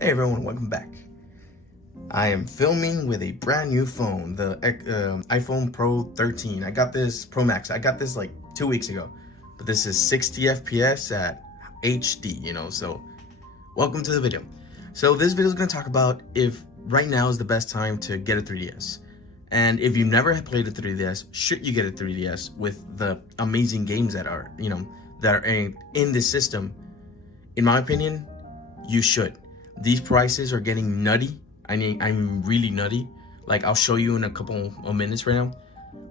Hey everyone, welcome back. I am filming with a brand new phone, the iPhone Pro 13. I got this Pro Max. I got this like 2 weeks ago, but this is 60 FPS at HD, so welcome to the video. So this video is going to talk about if right now is the best time to get a 3DS. And if you've never played a 3DS, should you get a 3DS with the amazing games that are, in this system? In my opinion, you should. These prices are getting nutty. I'm really nutty. Like, I'll show you in a couple of minutes right now.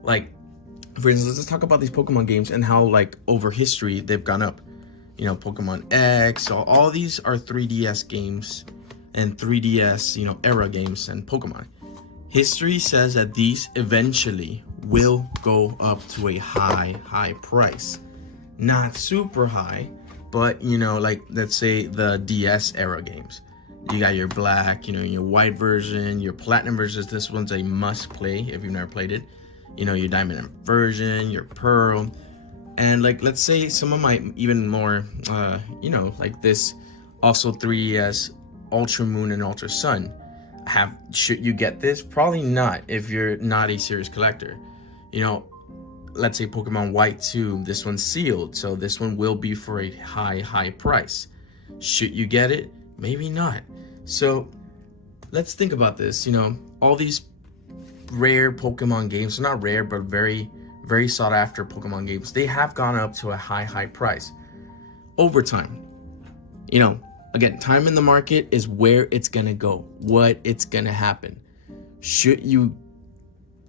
Like, for instance, let's talk about these Pokemon games and how, like, over history, they've gone up. Pokemon X, so all these are 3DS games and 3DS, era games and Pokemon. History says that these eventually will go up to a high price. Not super high, but, like, let's say the DS era games. You got your black, your white version, your platinum versions. This one's a must play if you've never played it. Your diamond version, your pearl. And like, let's say some of my even more, like this also 3DS Ultra Moon and Ultra Sun. Should you get this? Probably not if you're not a serious collector. Let's say Pokemon White 2, this one's sealed. So this one will be for a high price. Should you get it? Maybe not. So let's think about this. All these rare Pokemon games, so not rare, but very, very sought after Pokemon games, they have gone up to a high price over time. Again, time in the market is where it's gonna go, what it's gonna happen. Should you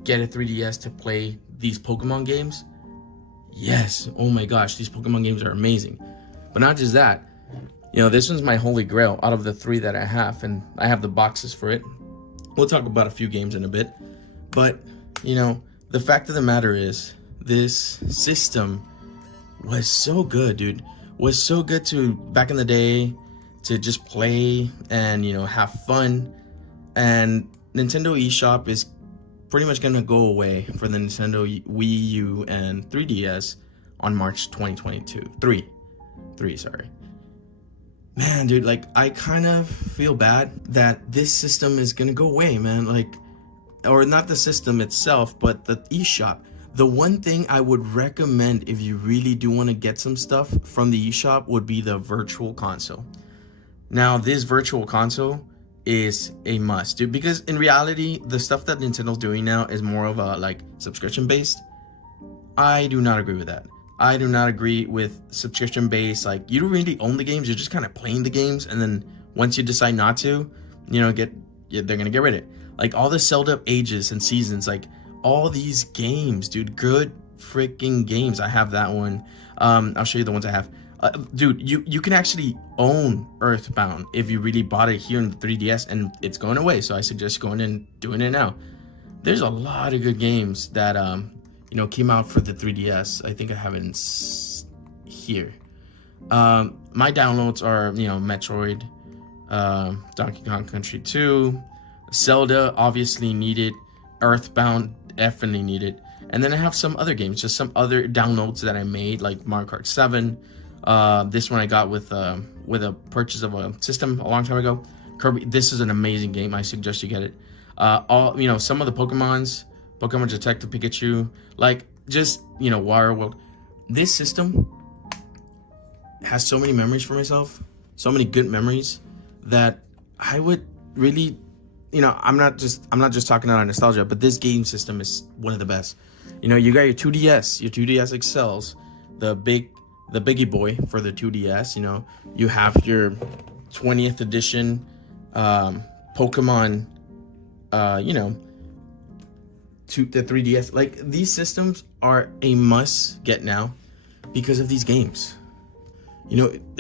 get a 3DS to play these Pokemon games? Yes. Oh my gosh, these Pokemon games are amazing. But not just that. This one's my holy grail out of the 3 that I have, and I have the boxes for it. We'll talk about a few games in a bit. But, the fact of the matter is, this system was so good, dude. Was so good to, back in the day, to just play and, have fun. And Nintendo Eshop is pretty much going to go away for the Nintendo Wii U and 3DS on March 2022. 3, sorry. Man, dude, like, I kind of feel bad that this system is gonna go away, man. Like, or not the system itself, but the eShop. The one thing I would recommend if you really do want to get some stuff from the eShop would be the virtual console. Now, this virtual console is a must, dude, because in reality, the stuff that Nintendo's doing now is more of a, like, subscription-based. I do not agree with that. I do not agree with subscription-based. Like, you don't really own the games. You're just kind of playing the games, and then once you decide not to, they're gonna get rid of it. Like, all the Zelda ages and seasons, like, all these games, dude, good freaking games. I have that one. I'll show you the ones I have. Dude, you can actually own Earthbound if you really bought it here in the 3DS, and it's going away. So I suggest going and doing it now. There's a lot of good games that came out for the 3DS. I think I have it here. My downloads are, Metroid, Donkey Kong Country 2, Zelda, obviously needed, Earthbound, definitely needed. And then I have some other games, just some other downloads that I made, like Mario Kart 7. This one I got with a purchase of a system a long time ago. Kirby, this is an amazing game. I suggest you get it. Some of the Pokemon Detective Pikachu, like, just, Water World. This system has so many memories for myself, so many good memories, that I would really, I'm not just talking out of nostalgia, but this game system is one of the best. You got your 2DS, XLs, the biggie boy for the 2DS. You have your 20th edition Pokemon, to the 3DS. Like, these systems are a must get now because of these games.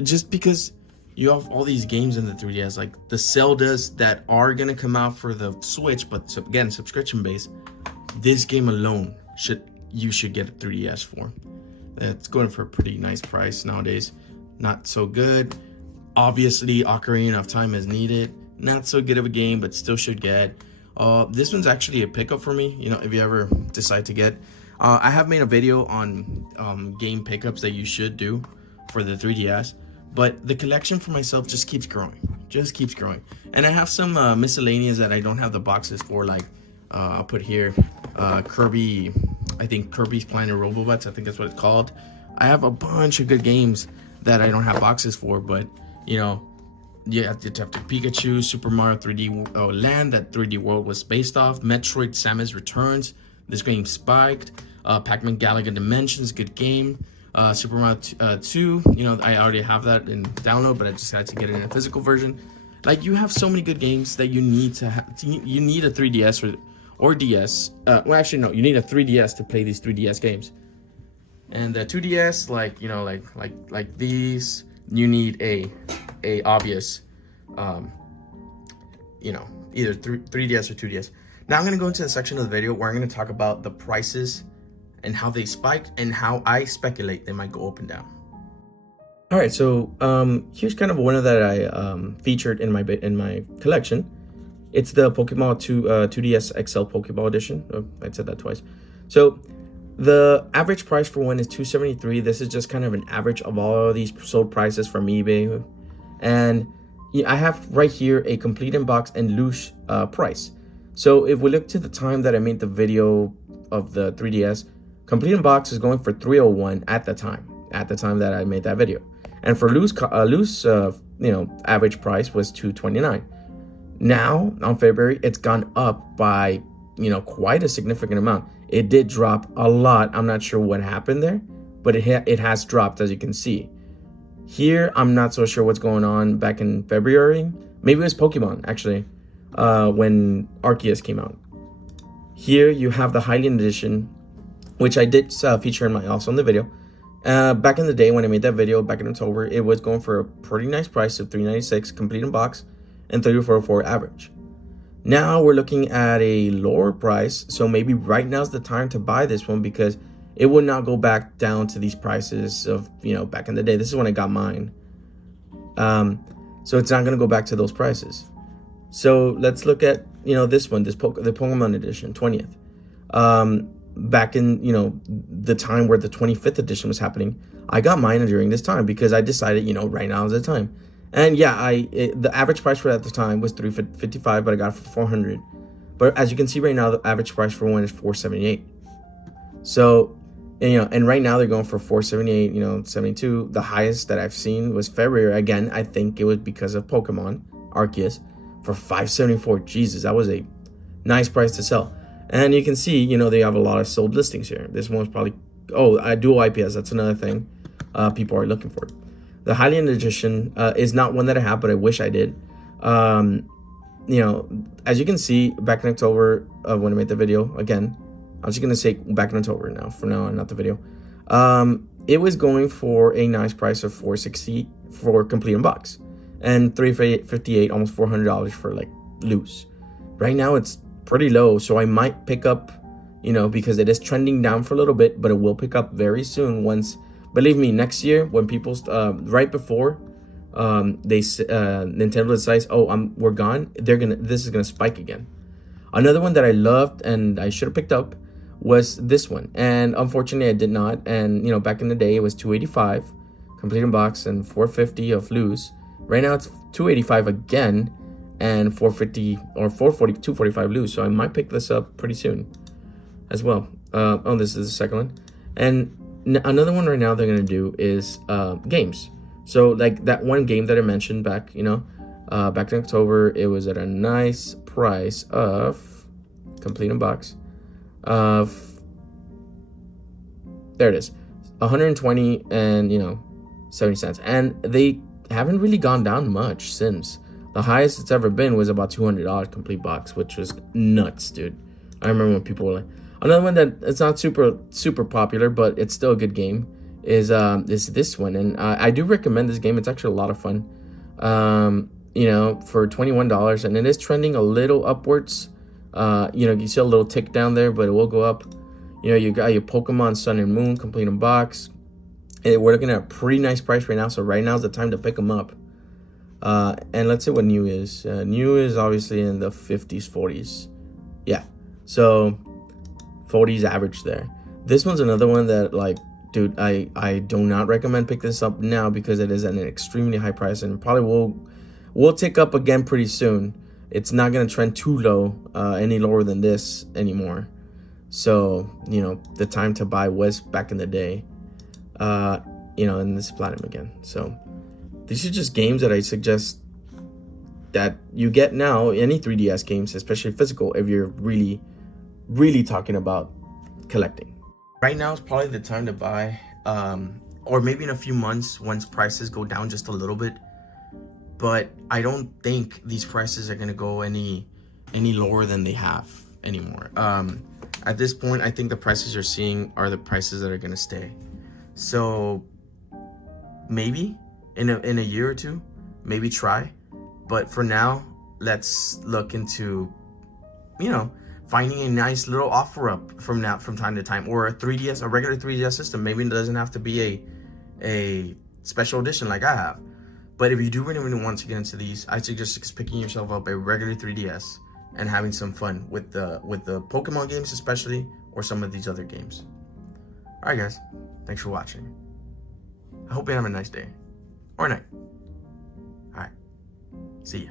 Just because you have all these games in the 3DS, like the Zeldas that are gonna come out for the Switch, but again, subscription based. This game alone you should get a 3DS for. It's going for a pretty nice price nowadays. Not so good. Obviously, Ocarina of Time is needed. Not so good of a game, but still should get. This one's actually a pickup for me, if you ever decide to get. I have made a video on game pickups that you should do for the 3DS, but the collection for myself just keeps growing, And I have some miscellaneous that I don't have the boxes for, like I'll put here Kirby, I think Kirby's Planet Robobuts, I think that's what it's called. I have a bunch of good games that I don't have boxes for, but you know, you have to Pikachu, Super Mario 3D Land, that 3D World was based off, Metroid Samus Returns, this game Spiked, Pac-Man Galaga Dimensions, good game, Super Mario 2, you know, I already have that in download, but I just had to get it in a physical version. Like, you have so many good games that you need to have. You need a 3DS or DS. Well, actually, no, you need a 3DS to play these 3DS games. And the 2DS, like, you know, like these, you need a obvious, you know, either 3DS or 2DS. Now I'm gonna go into the section of the video where I'm gonna talk about the prices and how they spiked and how I speculate they might go up and down. All right, so here's kind of one that I featured in my collection. It's the Pokemon 2DS XL Pokeball Edition. Oh, I said that twice. So the average price for one is $273. This is just kind of an average of all of these sold prices from eBay. And I have right here a complete in box and loose price. So if we look to the time that I made the video of the 3DS, complete in box is going for $301 at the time that I made that video. And for loose you know, average price was $229. Now on February, it's gone up by, you know, quite a significant amount. It did drop a lot. I'm not sure what happened there, but it has dropped, as you can see. Here, I'm not so sure what's going on back in February. Maybe it was Pokemon, actually, when Arceus came out. Here, you have the Hylian Edition, which I did feature also in the video. Back in the day when I made that video, back in October, it was going for a pretty nice price of $396 complete in box and $34.04 average. Now we're looking at a lower price, so maybe right now's the time to buy this one because it would not go back down to these prices of, you know, back in the day. This is when I got mine. So it's not going to go back to those prices. So let's look at, you know, this one, the Pokemon Edition, 20th. Back in, you know, the time where the 25th edition was happening, I got mine during this time because I decided, you know, right now is the time. And yeah, the average price for it at the time was $355, but I got it for $400. But as you can see right now, the average price for one is $478. So, you know, and right now they're going for $478, you know, $72. The highest that I've seen was February. Again, I think it was because of Pokemon Arceus for $574. Jesus, that was a nice price to sell. And you can see, you know, they have a lot of sold listings here. This one's probably, dual IPS. That's another thing people are looking for. The Hylian Edition is not one that I have, but I wish I did. You know, as you can see, back in October of when I made the video, again, I'm just going to say back in October now, for now, not the video. It was going for a nice price of $460 for complete in box. And $358, almost $400 for like loose. Right now, it's pretty low, so I might pick up, you know, because it is trending down for a little bit, but it will pick up very soon once. Believe me, next year when people right before Nintendo decides, we're gone, this is gonna spike again. Another one that I loved and I should have picked up was this one, and unfortunately I did not. And you know, back in the day it was $285 complete in box and $450 of loose. Right now it's $285 again and $450 or $245 loose. So I might pick this up pretty soon as well. This is the second one. And another one right now they're gonna do is games. So like that one game that I mentioned back, you know, back in October, it was at a nice price of complete in box of, there it is, 120 and, you know, 70 cents. And they haven't really gone down much since. The highest it's ever been was about $200 complete box, which was nuts, dude. I remember when people were like, another one that it's not super popular, but it's still a good game is this one. And I do recommend this game. It's actually a lot of fun. You know, for $21, and it is trending a little upwards. You know, you see a little tick down there, but it will go up. You know, you got your Pokemon Sun and Moon complete in box. And we're looking at a pretty nice price right now. So right now is the time to pick them up. And let's see what new is. New is obviously in the 50s, 40s. Yeah. So 40s average there. This one's another one that, like, dude, I do not recommend pick this up now because it is at an extremely high price and probably will tick up again pretty soon. It's not gonna trend too low, any lower than this anymore. So, you know, the time to buy was back in the day. You know, and this is platinum again. So these are just games that I suggest that you get now, any 3DS games, especially physical, if you're really, really talking about collecting. Right now is probably the time to buy, or maybe in a few months once prices go down just a little bit. But I don't think these prices are gonna go any lower than they have anymore. At this point, I think the prices you're seeing are the prices that are gonna stay. So maybe in a year or two, maybe try. But for now, let's look into, you know, finding a nice little offer up from time to time, or a regular 3DS system. Maybe it doesn't have to be a special edition like I have. But if you do really want to get into these, I suggest just picking yourself up a regular 3DS and having some fun with the Pokemon games especially, or some of these other games. All right, guys, thanks for watching. I hope you have a nice day or night. All right, see ya.